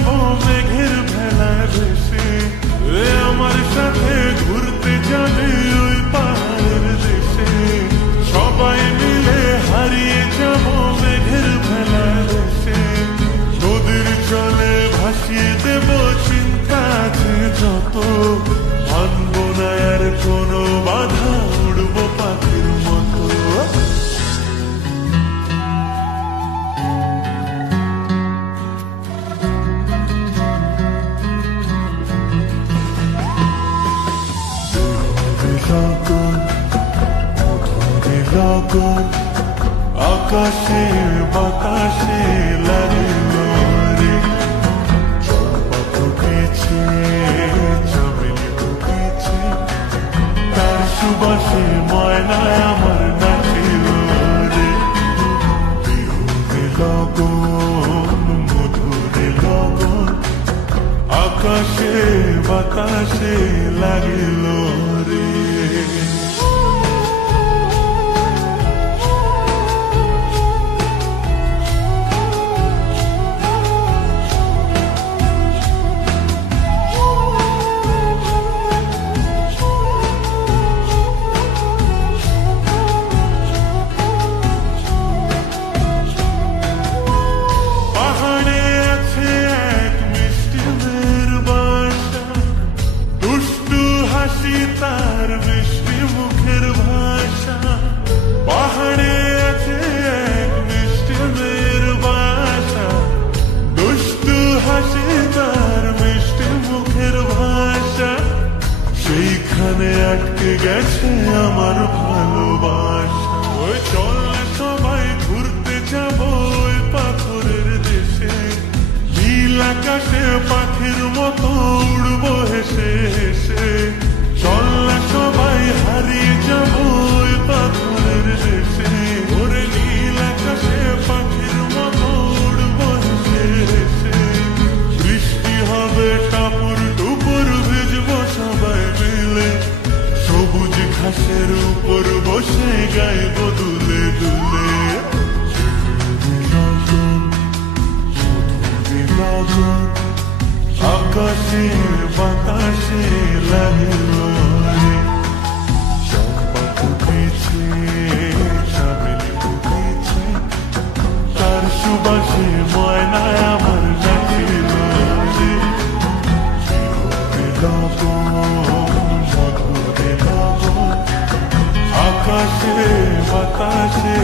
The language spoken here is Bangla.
যাব মেঘের ভেলায় ভেসে, আমার সাথে ঘুরতে যাবে ওই পাহাড়ের দেশে। সবাই মিলে হারিয়ে যাব মেঘের ভেলায় ভেসে, নদীর জলে ভাসিয়ে দেব চিন্তা আছে যত। মানব না আর কোনো বাধা, উড়ব পাখির মতো। আকাশে বাতাসে লাগিল রে, চম্পা ফুটেছে চামেলি ফুটেছে, তার সুবাসে ময়নায় আমার নাচিল রে। বিহুরে লগন মধুরে লগন, আকাশে বাতাসে লাগিল রে। তার মিষ্টি মুখের ভাষা, পাহাড়ে আছে এক মিষ্টি মেয়ের বাসা, দুষ্টু হাসি তার মিষ্টি মুখের ভাষা, সেইখানে আটকে গেছে আমার ভালোবাসা। ওই চল সবাই ঘুরতে যাব ওই পাথরের দেশে, নীল আকাশে পাখির মতো উড়বো হেসে হেসে। চল সবাই হারিয়ে যাব ওই পাথরের দেশে, ওরে নীল আকাশে পাখির মতো উড়বো হেসে হেসে। বৃষ্টি হবে টাপুর টুপুর, ভিজবো সবাই মিলে, সবুজ ঘাসের উপর বসে গাইব দুলে দুলে। আকাশে বাতাসে লাগিল রে, চম্পা ফুটেছে চামেলি ফুটেছে, তার সুবাসে ময়নায় আমার নাচিল রে। বিহুরে লগন মধুরে লগন, আকাশে বাতাসে